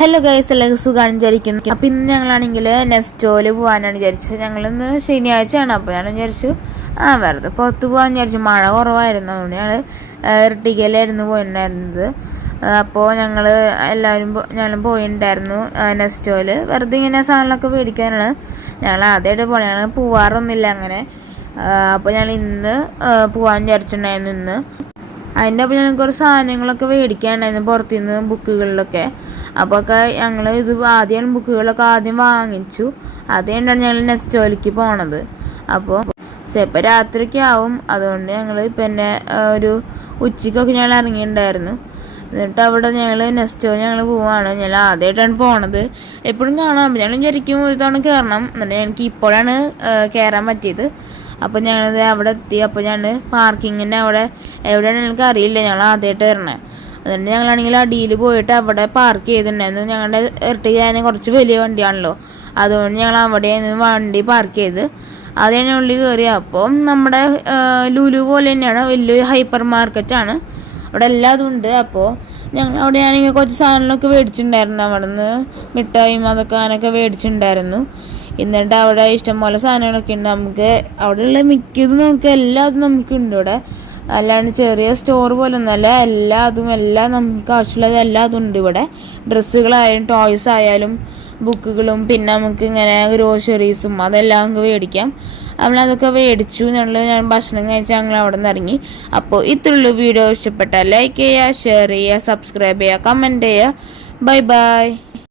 Hello guys, എല്ലാവർക്കും സുഖമാണ് വിചാരിക്കുന്നു. അപ്പം ഇന്ന് ഞങ്ങളാണെങ്കിൽ നെസ്റ്റോയിൽ പോകാനാണ് വിചാരിച്ചത്. ഞങ്ങളിന്ന് ശനിയാഴ്ചയാണ്. അപ്പോൾ ഞാൻ വിചാരിച്ചു വെറുതെ പുറത്ത് പോകാൻ വിചാരിച്ചു. മഴ കുറവായിരുന്നു, അതുകൊണ്ട് ഞങ്ങൾ ഇർട്ടിഗയിലായിരുന്നു പോയിട്ടുണ്ടായിരുന്നത്. അപ്പോൾ ഞാനും പോയിട്ടുണ്ടായിരുന്നു നെസ്റ്റോയിൽ. വെറുതെ ഇങ്ങനെ സാധനങ്ങളൊക്കെ മേടിക്കാനാണ്. ഞങ്ങൾ ആദ്യമായിട്ട് പോകണം, ഞങ്ങൾ പോവാറൊന്നുമില്ല അങ്ങനെ. അപ്പോൾ ഞങ്ങൾ ഇന്ന് പോകാൻ വിചാരിച്ചിട്ടുണ്ടായിരുന്നു. ഇന്ന് അതിൻ്റെ ഒപ്പം ഞങ്ങൾക്ക് കുറച്ച് സാധനങ്ങളൊക്കെ മേടിക്കാനുണ്ടായിരുന്നു പുറത്തുനിന്ന്, ബുക്കുകളിലൊക്കെ. അപ്പോൾ ഞങ്ങൾ ആദ്യം ബുക്കുകളൊക്കെ വാങ്ങിച്ചു. അതുകൊണ്ടാണ് ഞങ്ങൾ നെസ്റ്റോയിലേക്ക് പോണത്. അപ്പോൾ ചിലപ്പോൾ രാത്രിയൊക്കെ ആവും. അതുകൊണ്ട് ഞങ്ങൾ പിന്നെ ഒരു ഉച്ചയ്ക്കൊക്കെ ഞങ്ങൾ ഇറങ്ങിയിട്ടുണ്ടായിരുന്നു. എന്നിട്ട് അവിടെ നെസ്റ്റോയിൽ ഞങ്ങൾ പോവാണ്. ഞാൻ ആദ്യമായിട്ടാണ് പോണത്. എപ്പോഴും കാണാം, ഞങ്ങൾ വിചാരിക്കും ഒരു തവണ കയറണം. എന്നിട്ട് എനിക്ക് ഇപ്പോഴാണ് കയറാൻ പറ്റിയത്. അപ്പോൾ ഞങ്ങളത് അവിടെ എത്തി. അപ്പോൾ ഞാൻ പാർക്കിങ്ങിൻ്റെ അവിടെ എവിടെയാണ് ഞങ്ങൾക്ക് അറിയില്ല, ഞങ്ങൾ ആദ്യമായിട്ട് കയറണേ. അതുകൊണ്ട് ഞങ്ങളാണെങ്കിൽ അടിയിൽ പോയിട്ട് അവിടെ പാർക്ക് ചെയ്തിട്ടുണ്ടായിരുന്നു. ഞങ്ങളുടെ ഇർട്ടിഗ കുറച്ച് വലിയ വണ്ടിയാണല്ലോ, അതുകൊണ്ട് ഞങ്ങൾ അവിടെയാണ് വണ്ടി പാർക്ക് ചെയ്ത് അതിന് ഉള്ളിൽ കയറി. അപ്പോൾ നമ്മുടെ ലുലു പോലെ തന്നെയാണ്, വലിയൊരു ഹൈപ്പർ മാർക്കറ്റാണ്, അവിടെ എല്ലാതും ഉണ്ട്. അപ്പോൾ ഞങ്ങൾ അവിടെയാണെങ്കിൽ കുറച്ച് സാധനങ്ങളൊക്കെ മേടിച്ചിട്ടുണ്ടായിരുന്നു. അവിടെ നിന്ന് മിഠായും അങ്ങനെയൊക്കെ മേടിച്ചിട്ടുണ്ടായിരുന്നു. എന്നിട്ട് അവിടെ ഇഷ്ടംപോലെ സാധനങ്ങളൊക്കെ ഉണ്ട്. നമുക്ക് അവിടെയുള്ള മിക്കതും എല്ലാതും നമുക്കുണ്ട് ഇവിടെ. അല്ലാണ്ട് ചെറിയ സ്റ്റോർ പോലെ ഒന്നുമല്ല, എല്ലാം നമുക്ക് ആവശ്യമുള്ളത് എല്ലാതും ഉണ്ട് ഇവിടെ. ഡ്രസ്സുകളായാലും ടോയ്സ് ആയാലും ബുക്കുകളും പിന്നെ നമുക്ക് ഇങ്ങനെ ഗ്രോസറീസും അതെല്ലാം നമുക്ക് മേടിക്കാം. നമ്മളതൊക്കെ മേടിച്ചു. ഞാൻ ഭക്ഷണം കഴിച്ച് ഞങ്ങൾ അവിടെ നിന്ന് ഇറങ്ങി. അപ്പോൾ ഇത്രയുള്ള വീഡിയോ ഇഷ്ടപ്പെട്ടാൽ ലൈക്ക് ചെയ്യുക, ഷെയർ ചെയ്യുക, സബ്സ്ക്രൈബ് ചെയ്യുക, കമൻറ്റ് ചെയ്യുക. Bye bye.